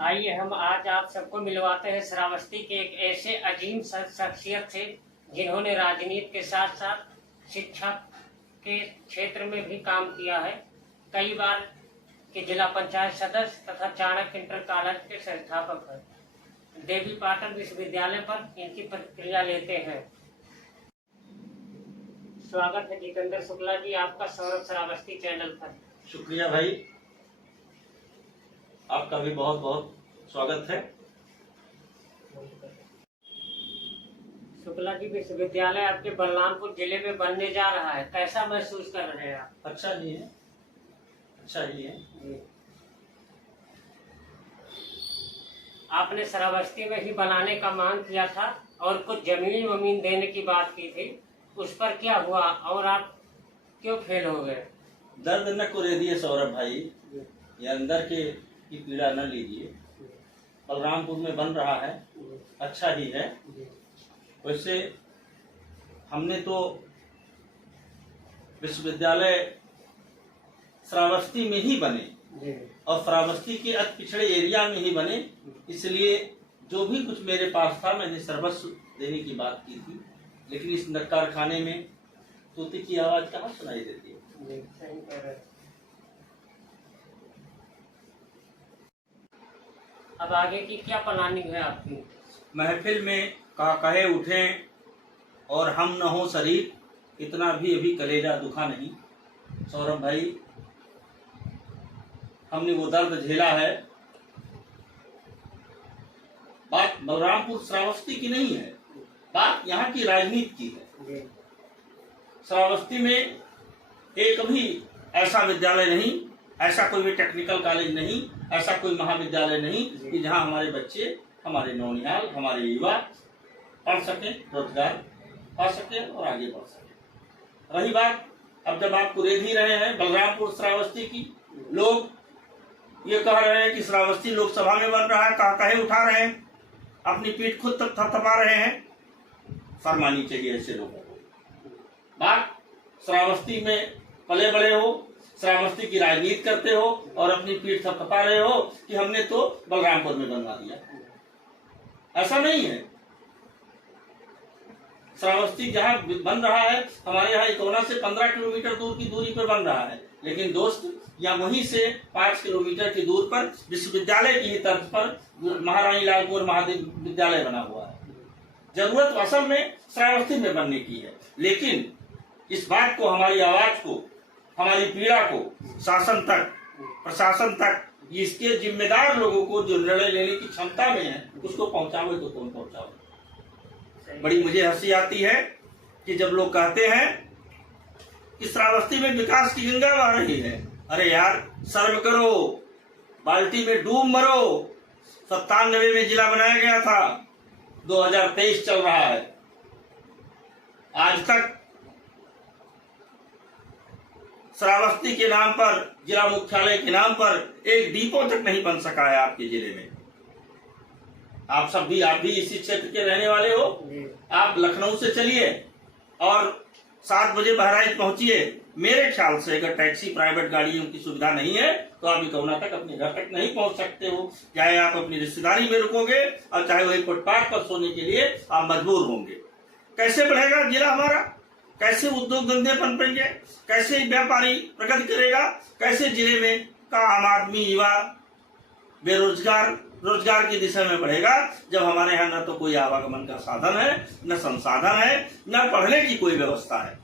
आइए हम आज आप सबको मिलवाते हैं श्रावस्ती के एक ऐसे अजीम शख्सियत से जिन्होंने राजनीति के साथ साथ शिक्षा के क्षेत्र में भी काम किया है। कई बार के जिला पंचायत सदस्य तथा चाणक्य इंटर कॉलेज के संस्थापक हैं। देवी पाटन विश्वविद्यालय पर इनकी प्रतिक्रिया लेते हैं। स्वागत है जितेंद्र शुक्ला जी आपका सौरभ श्रावस्ती चैनल पर। शुक्रिया भाई, आपका भी बहुत बहुत स्वागत है। शुक्ला जी, विश्वविद्यालय आपके बलरामपुर जिले में बनने जा रहा है, कैसा महसूस कर रहे हैं आप? अच्छा ही है, अच्छा ही है। आपने श्रावस्ती में ही बनाने का मांग किया था और कुछ जमीन वमीन देने की बात की थी, उस पर क्या हुआ और आप क्यों फेल हो गए? दर्द न कुरेदिए सौरभ भाई, ये अंदर की पीड़ा न लीजिए। बलरामपुर में बन रहा है, अच्छा ही है। वैसे हमने तो विश्वविद्यालय श्रावस्ती में ही बने और श्रावस्ती के अति पिछड़े एरिया में ही बने, इसलिए जो भी कुछ मेरे पास था मैंने सर्वस्व देने की बात की थी। लेकिन इस कारखाने में तोते की आवाज कहाँ सुनाई देती है? सही कह रहे हैं। अब आगे की क्या प्लानिंग है आपकी? महफिल में कहे उठे और हम न हो शरीर, इतना भी अभी कलेजा दुखा नहीं। सौरभ भाई, हमने वो दर्द झेला है। बात बलरामपुर श्रावस्ती की नहीं है, बात यहाँ की राजनीति की है। श्रावस्ती में एक भी ऐसा विद्यालय नहीं, ऐसा कोई भी टेक्निकल कॉलेज नहीं, ऐसा कोई महाविद्यालय नहीं कि जहाँ हमारे बच्चे, हमारे नौनिहाल, हमारे युवा पढ़ सकें, रोजगार पा सकें और आगे बढ़ सकें। रही बात, अब जब आप कुरेद ही रहे हैं बलरामपुर श्रावस्ती की, लोग ये कह रहे हैं कि श्रावस्ती लोकसभा में बन रहा है, कहे उठा रहे हैं, अपनी पीठ खुद तक थपथपा रहे हैं। शर्म आनी चाहिए ऐसे लोगों को। बात श्रावस्ती में पले बड़े हो, श्रावस्ती की राजनीति करते हो और अपनी पीठ थपथपा रहे हो कि हमने तो बलरामपुर में बनवा दिया। ऐसा नहीं है। श्रावस्ती जहाँ बन रहा है, हमारे यहाँ इकोना से 15 किलोमीटर दूर की दूरी पर बन रहा है, लेकिन दोस्त या वहीं से 5 किलोमीटर की दूर पर विश्वविद्यालय की ही तर्ज पर महारानी लालपुर महाविद्यालय बना हुआ है। जरूरत असल में श्रावस्ती में बनने की है, लेकिन इस बात को, हमारी आवाज को, हमारी पीड़ा को शासन तक, प्रशासन तक, इसके जिम्मेदार लोगों को जो निर्णय लेने की क्षमता में है उसको पहुंचाओ तो कौन पहुंचाओ। बड़ी मुझे हंसी आती है कि जब लोग कहते हैं कि श्रावस्ती में विकास की गंगा बह रही है। अरे यार, शर्म करो, बाल्टी में डूब मरो। 97 में जिला बनाया गया था, 2023 चल रहा है, आज तक श्रावस्ती के नाम पर, जिला मुख्यालय के नाम पर एक डिपो तक नहीं बन सका है आपके जिले में। आप भी इसी क्षेत्र के रहने वाले हो। आप लखनऊ से चलिए और 7 बजे बहराइच पहुंचिए। मेरे ख्याल से अगर टैक्सी, प्राइवेट गाड़ियों की सुविधा नहीं है तो आप इकोना तक, अपने घर तक नहीं पहुंच सकते हो। चाहे आप अपनी रिश्तेदारी में रुकोगे और चाहे वही फुटपाथ पर सोने के लिए आप मजबूर होंगे। कैसे बढ़ेगा जिला हमारा? कैसे उद्योग धंधे पनपेंगे? कैसे व्यापारी प्रगति करेगा? कैसे जिले में का आम आदमी, युवा बेरोजगार रोजगार की दिशा में बढ़ेगा, जब हमारे यहाँ न तो कोई आवागमन का साधन है, न संसाधन है, न पढ़ने की कोई व्यवस्था है।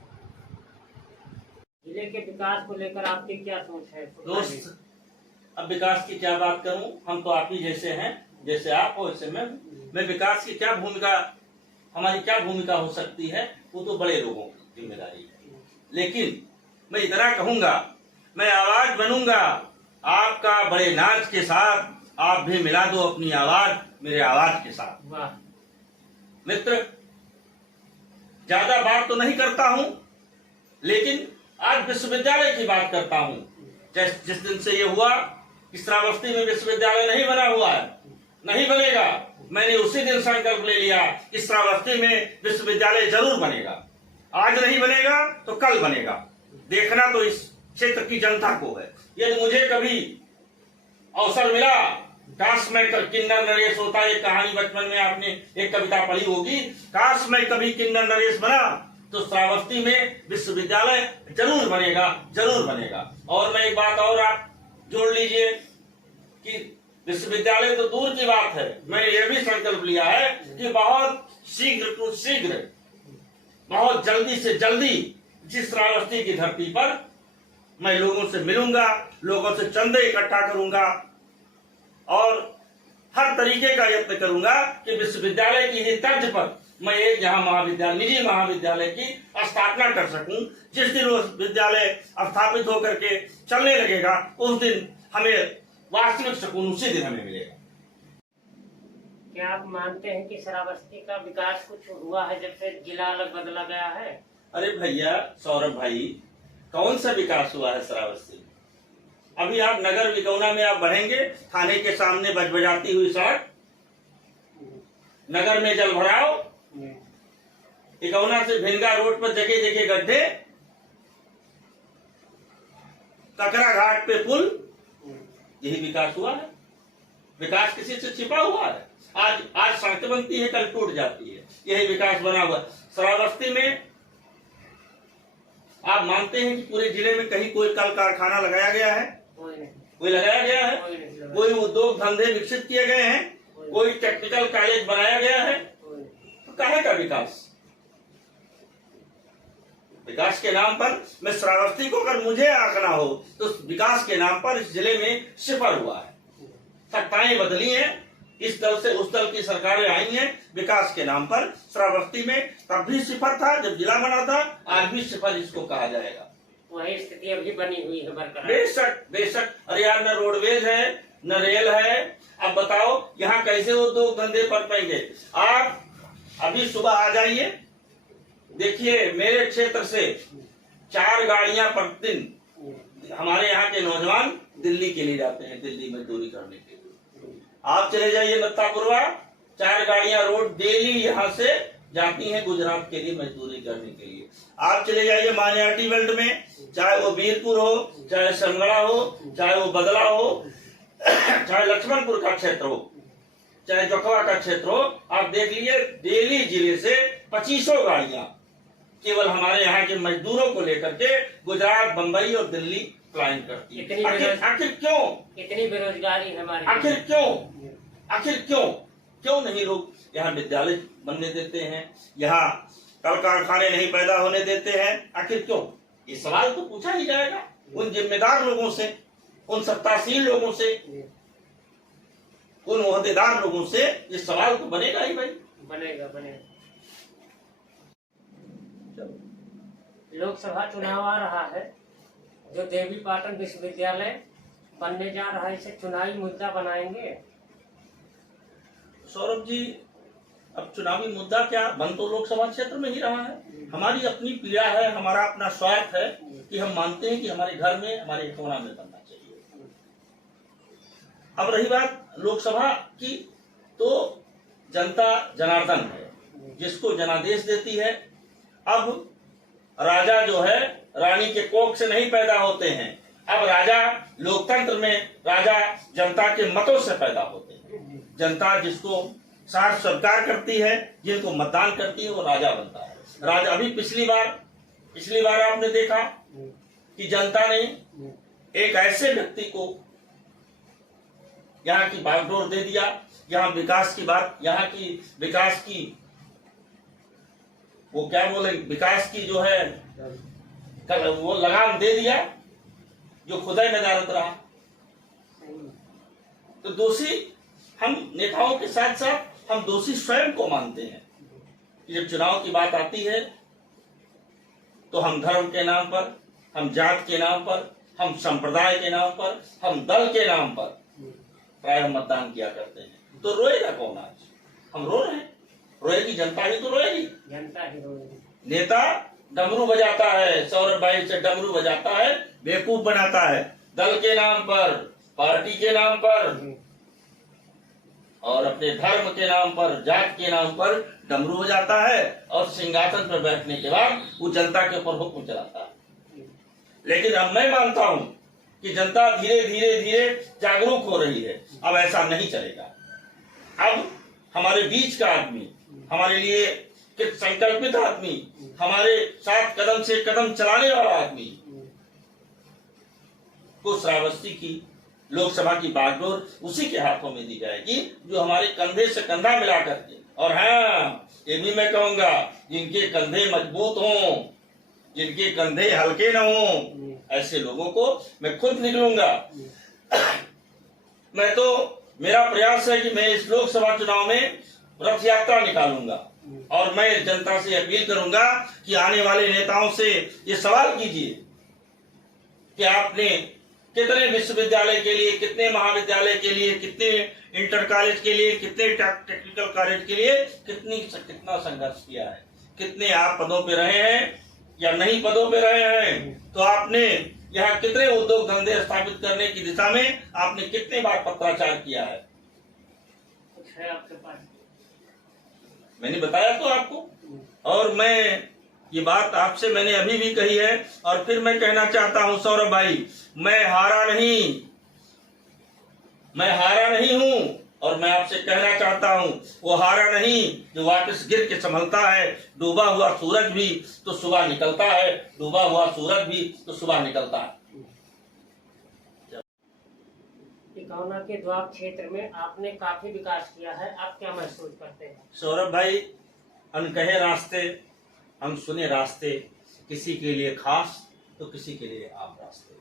जिले के विकास को लेकर आपकी क्या सोच है? दोस्त, अब विकास की क्या बात करूं, हम तो आप ही जैसे हैं, जैसे आप हो वैसे मैं विकास की क्या भूमिका, हमारी क्या भूमिका हो सकती है, वो तो बड़े लोगों की जिम्मेदारी है। लेकिन मैं इतना कहूंगा, मैं आवाज बनूंगा आपका बड़े नाच के साथ। आप भी मिला दो अपनी आवाज मेरे आवाज के साथ। मित्र, ज्यादा बात तो नहीं करता हूं, लेकिन आज विश्वविद्यालय की बात करता हूं। जिस दिन से ये हुआ कि श्रावस्ती में विश्वविद्यालय नहीं बना हुआ है, नहीं बनेगा, मैंने उसी दिन संकल्प ले लिया कि श्रावस्ती में विश्वविद्यालय जरूर बनेगा। आज नहीं बनेगा तो कल बनेगा। देखना तो इस क्षेत्र की जनता को है। यदि मुझे कभी अवसर मिला काश मैं किन्नर नरेश होता। ये कहानी बचपन में आपने एक कविता पढ़ी होगी, काश मैं कभी किन्नर नरेश बना तो श्रावस्ती में विश्वविद्यालय जरूर बनेगा, जरूर बनेगा। और मैं एक बात और आप जोड़ लीजिए कि विश्वविद्यालय तो दूर की बात है, मैंने यह भी संकल्प लिया है कि बहुत शीघ्र तो शीघ्र, बहुत जल्दी से जल्दी जिस श्रावस्ती की धरती पर मैं लोगों से मिलूंगा, लोगों से चंदे इकट्ठा करूंगा और हर तरीके का यत्न करूंगा कि विश्वविद्यालय की ही तर्ज पर मैं एक यहाँ महाविद्यालय, निजी महाविद्यालय की स्थापना कर सकूं। जिस दिन वो विद्यालय स्थापित होकर के चलने लगेगा उस दिन हमें वास्तविक सुकून उसी दिन हमें मिलेगा। क्या आप मानते हैं कि श्रावस्ती का विकास कुछ हुआ है जब से जिला अलग बदला गया है? अरे भैया सौरभ भाई, कौन सा विकास हुआ है श्रावस्ती? अभी आप नगर विकौना में आप बढ़ेंगे, थाने के सामने बजबजाती हुई सड़क, नगर में जल भराव, इकौना से भिनगा रोड पर जगह जगह गड्ढे, ककरा घाट पे पुल, यही विकास हुआ है। विकास किसी से छिपा हुआ है? आज सड़कें बनती है, कल टूट जाती है, यही विकास बना हुआ। श्रावस्ती में आप मानते हैं कि पूरे जिले में कहीं कोई कल कारखाना लगाया गया है? कोई लगाया गया है? कोई उद्योग धंधे विकसित किए गए हैं? कोई टेक्निकल कॉलेज बनाया गया है? तो काहे का विकास? विकास के नाम पर मैं श्रावस्ती को अगर मुझे आंकना हो तो विकास के नाम पर इस जिले में सिफर हुआ है। सत्ताएं बदली हैं, इस दल से उस दल की सरकारें आई हैं, विकास के नाम पर श्रावस्ती में तब भी सिफर था जब जिला बना था, आज भी सिफर इसको कहा जाएगा। वही स्थिति अभी बनी हुई है बरकरार। बेशक बेशक। अरे यार, न रोडवेज है न रेल है, अब बताओ यहाँ कैसे उद्योग धंधे पड़ पाएंगे? आप अभी सुबह आ जाइए, देखिए मेरे क्षेत्र से 4 गाड़ियां प्रतिदिन हमारे यहाँ के नौजवान दिल्ली के लिए जाते हैं, दिल्ली मजदूरी करने के लिए। आप चले जाइए नत्तापुरवा, 4 गाड़ियां रोड डेली यहाँ से जाती हैं गुजरात के लिए मजदूरी करने के लिए। आप चले जाइए मानियाटी बेल्ट में, चाहे वो वीरपुर हो, चाहे समगड़ा हो, चाहे वो बदला हो, चाहे लक्ष्मणपुर का क्षेत्र हो, चाहे जोखवा का क्षेत्र हो, आप देख लीजिए डेली जिले से 2500 गाड़ियां केवल हमारे यहाँ के मजदूरों को लेकर के गुजरात, बंबई और दिल्ली प्लान करती है। आखिर क्यों? इतनी बेरोजगारी हमारी, आखिर क्यों? आखिर क्यों नहीं लोग यहाँ विद्यालय बनने देते हैं, यहाँ कल कारखाने नहीं पैदा होने देते हैं? आखिर क्यों? ये सवाल तो पूछा ही जाएगा उन जिम्मेदार लोगों से, उन सत्तासीन लोगों से, उन ओहदेदार लोगों से। ये सवाल तो बनेगा ही भाई, बनेगा। लोकसभा चुनाव आ रहा है, जो देवी पाटन विश्वविद्यालय बनने जा रहा है, इसे चुनावी मुद्दा बनाएंगे? सौरभ जी, अब चुनावी मुद्दा क्या, बन तो लोकसभा क्षेत्र में ही रहा है। हमारी अपनी पीड़ा है, हमारा अपना स्वार्थ है कि हम मानते हैं कि हमारे घर में, हमारे कोना में बनना चाहिए। अब रही बात लोकसभा की, तो जनता जनार्दन है, जिसको जनादेश देती है। अब राजा जो है रानी के कोख से नहीं पैदा होते हैं, अब राजा लोकतंत्र में राजा जनता के मतों से पैदा होते हैं। जनता जिसको साथ स्वीकार करती है, जिनको मतदान करती है, वो राजा बनता है। राजा अभी पिछली बार आपने देखा कि जनता ने एक ऐसे व्यक्ति को यहाँ की बागडोर दे दिया, यहाँ विकास की बात, यहाँ की विकास की वो क्या बोले, विकास की जो है वो लगाम दे दिया, जो खुदा नदारत रहा। तो दोषी हम नेताओं के साथ साथ हम दोषी स्वयं को मानते हैं कि जब चुनाव की बात आती है तो हम धर्म के नाम पर, हम जात के नाम पर, हम संप्रदाय के नाम पर, हम दल के नाम पर प्राय मतदान किया करते हैं। तो रोएगा कौन? आज हम रो रहे हैं, रोएगी जनता ही तो रोएगी। जनता ही रोएगी। नेता डमरू बजाता है, सौरभ भाई से डमरू बजाता है, बेवकूफ बनाता है, दल के नाम पर, पार्टी के नाम पर और अपने धर्म के नाम पर, जात के नाम पर डमरू बजाता है और सिंहासन पर बैठने के बाद वो जनता के ऊपर हुक्म चलाता है। लेकिन अब मैं मानता हूं कि जनता धीरे धीरे धीरे जागरूक हो रही है। अब ऐसा नहीं चलेगा। अब हमारे बीच का आदमी, हमारे लिए संकल्पित आदमी, हमारे साथ कदम से कदम चलाने वाला आदमी को श्रावस्ती की लोकसभा की बागडोर उसी के हाथों में दी जाएगी जो हमारे कंधे से कंधा मिला करके, और हाँ ये भी मैं कहूंगा, जिनके कंधे मजबूत हों, जिनके कंधे हल्के न हों, ऐसे लोगों को मैं खुद निकलूंगा। मैं तो, मेरा प्रयास है कि मैं इस लोकसभा चुनाव में रथ यात्रा निकालूंगा और मैं जनता से अपील करूंगा कि आने वाले नेताओं से ये सवाल कीजिए कि आपने कितने विश्वविद्यालय के लिए, कितने महाविद्यालय के लिए, कितने इंटर कॉलेज के लिए, कितने टेक्निकल कॉलेज के लिए कितना संघर्ष किया है, कितने आप पदों पे रहे हैं या नहीं पदों पे रहे हैं, तो आपने यहाँ कितने उद्योग धंधे स्थापित करने की दिशा में आपने कितने बार पत्राचार किया है। कुछ है आपके पास? मैंने बताया तो आपको, और मैं ये बात आपसे मैंने अभी भी कही है और फिर मैं कहना चाहता हूं सौरभ भाई, मैं हारा नहीं हूं, और मैं आपसे कहना चाहता हूं वो हारा नहीं जो वापस गिर के संभलता है। डूबा हुआ सूरज भी तो सुबह निकलता है, डूबा हुआ सूरज भी तो सुबह निकलता है। टिकावना के द्वाब क्षेत्र में आपने काफी विकास किया है, आप क्या महसूस करते हैं? सौरभ भाई, अनकहे रास्ते, अनसुने रास्ते, किसी के लिए खास तो किसी के लिए आम रास्ते।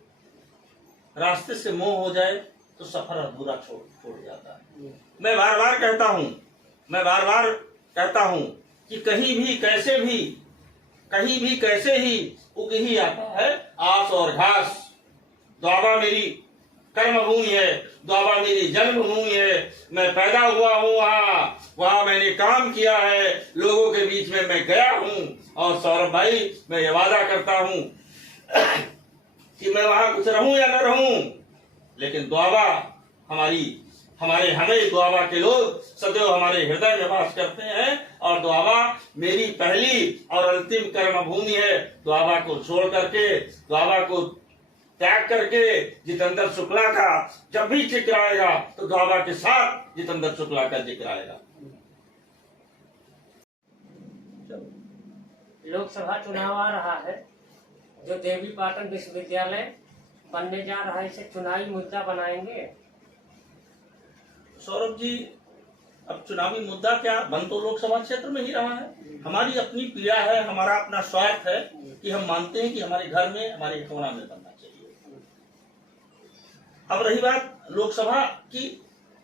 रास्ते से मोह हो जाए तो सफर अधूरा छोड़ जाता है। मैं बार बार कहता हूं कि कहीं भी कैसे ही उग ही आता है आस और घास। द्वाबा मेरी कर्मभूमि है, द्वाबा मेरी जन्मभूमि है, मैं पैदा हुआ हूँ वहाँ मैंने काम किया है, लोगों के बीच में मैं गया हूँ, और सौरभ भाई मैं ये वादा करता हूँ कि मैं वहाँ कुछ रहूं या न रहूं, लेकिन द्वाबा हमें द्वाबा के लोग सदैव हमारे हृदय में वास करते हैं, और द्वाबा मेरी पहली और अंतिम कर्मभूमि है। द्वाबा को छोड़ करके, द्वाबा को त्याग करके जितेंद्र शुक्ला का जब भी जिक्र आएगा तो द्वाबा के साथ जितेंद्र शुक्ला का जिक्र आएगा। लोकसभा चुनाव आ रहा है, जो देवी पाटन विश्वविद्यालय बनने जा रहा है, इसे चुनावी मुद्दा बनाएंगे? सौरभ जी, अब चुनावी मुद्दा क्या, बन तो लोकसभा क्षेत्र में ही रहा है। हमारी अपनी पीड़ा है, हमारा अपना स्वार्थ है कि हम मानते हैं कि हमारे घर में, हमारे कोना में बनना चाहिए। अब रही बात लोकसभा की,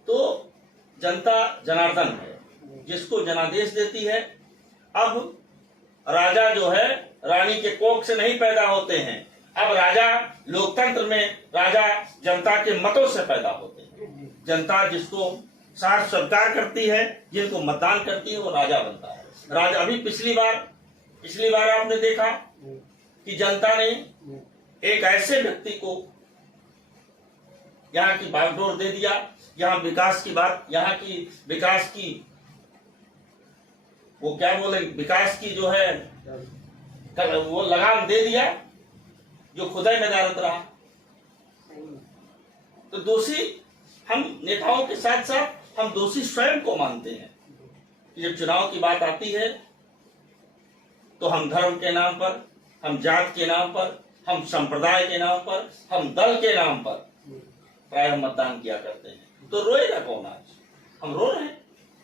तो जनता जनार्दन है, जिसको जनादेश देती है। अब राजा जो है रानी के कोख से नहीं पैदा होते हैं, अब राजा लोकतंत्र में राजा जनता के मतों से पैदा होते हैं। जनता जिसको साथ स्वीकार करती है, जिनको मतदान करती है, वो राजा बनता है। राजा अभी पिछली बार आपने देखा कि जनता ने एक ऐसे व्यक्ति को यहाँ की बागडोर दे दिया, यहाँ विकास की बात, यहाँ की विकास की वो क्या बोले, विकास की जो है वो लगाम दे दिया, जो खुदा नदारत रहा। तो दोषी हम नेताओं के साथ साथ हम दोषी स्वयं को मानते हैं कि जब चुनाव की बात आती है तो हम धर्म के नाम पर, हम जात के नाम पर, हम संप्रदाय के नाम पर, हम दल के नाम पर प्राय मतदान किया करते हैं। तो रोएगा कौन आज? हम रो रहे हैं,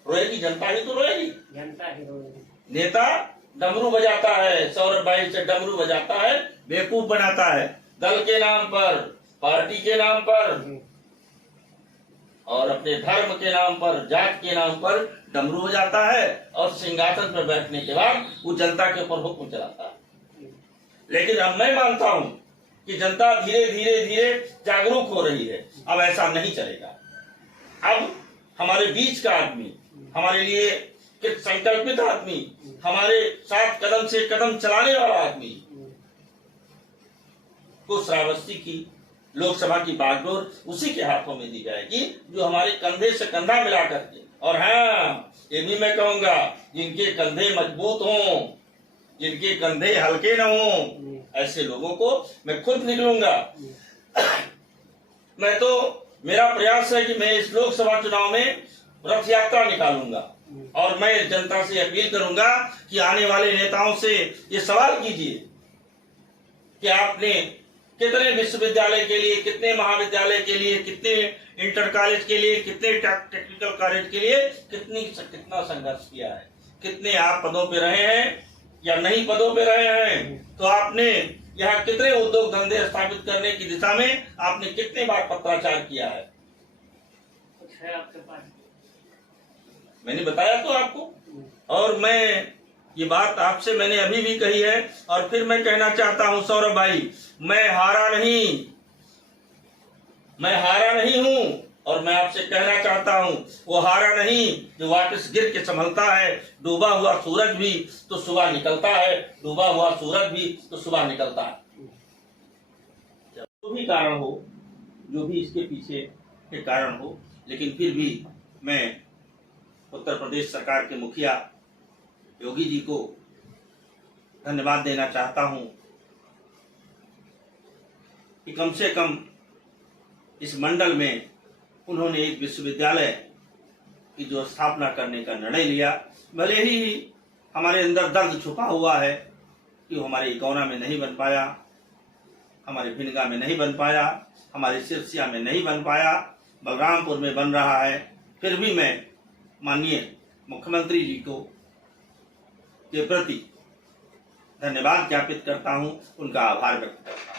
रोएगी जनता ही तो रोएगी, जनता ही रोएगी। नेता डमरू बजाता है, सौरभ भाई से डमरू बजाता है, बेवकूफ बनाता है, दल के नाम पर, पार्टी के नाम पर और अपने धर्म के नाम पर, जात के नाम पर डमरू बजाता है, और सिंहासन पर बैठने के बाद वो जनता के ऊपर हुक्म चलाता है। लेकिन अब मैं मानता हूं कि जनता धीरे धीरे जागरूक हो रही है। अब ऐसा नहीं चलेगा। अब हमारे बीच का आदमी, हमारे लिए संकल्पित आदमी, हमारे साथ कदम से कदम चलाने वाला आदमी को श्रावस्ती की लोकसभा की बागडोर उसी के हाथों में दी जाएगी जो हमारे कंधे से कंधा मिला करके, और हाँ ये भी मैं कहूंगा, जिनके कंधे मजबूत हों, जिनके कंधे हल्के न हों, ऐसे लोगों को मैं खुद निकलूंगा मैं तो मेरा प्रयास है कि मैं इस लोकसभा चुनाव में रथ यात्रा निकालूंगा और मैं जनता से अपील करूंगा कि आने वाले नेताओं से ये सवाल कीजिए कि आपने कितने विश्वविद्यालय के लिए, कितने महाविद्यालय के लिए, कितने इंटर कॉलेज के लिए, कितने टेक्निकल कॉलेज के लिए कितना संघर्ष किया है, कितने आप पदों पे रहे हैं या नहीं पदों पे रहे हैं, तो आपने यहाँ कितने उद्योग धंधे स्थापित करने की दिशा में आपने कितने बार पत्राचार किया है। कुछ है आपके पास? मैंने बताया तो आपको, और मैं ये बात आपसे मैंने अभी भी कही है और फिर मैं कहना चाहता हूं सौरभ भाई, मैं हारा नहीं हूं और मैं आपसे कहना चाहता हूं वो हारा नहीं जो वापस गिर के संभलता है। डूबा हुआ सूरज भी तो सुबह निकलता है, डूबा हुआ सूरज भी तो सुबह निकलता है। जो भी कारण हो, जो भी इसके पीछे के कारण हो, लेकिन फिर भी मैं उत्तर प्रदेश सरकार के मुखिया योगी जी को धन्यवाद देना चाहता हूं कि कम से कम इस मंडल में उन्होंने एक विश्वविद्यालय की जो स्थापना करने का निर्णय लिया। भले ही हमारे अंदर दर्द छुपा हुआ है कि हमारे इकौना में नहीं बन पाया, हमारे भिनगा में नहीं बन पाया, हमारे सिरसिया में नहीं बन पाया, बलरामपुर में बन रहा है। फिर भी मैं माननीय मुख्यमंत्री जी को के प्रति धन्यवाद ज्ञापित करता हूं, उनका आभार व्यक्त करता हूं।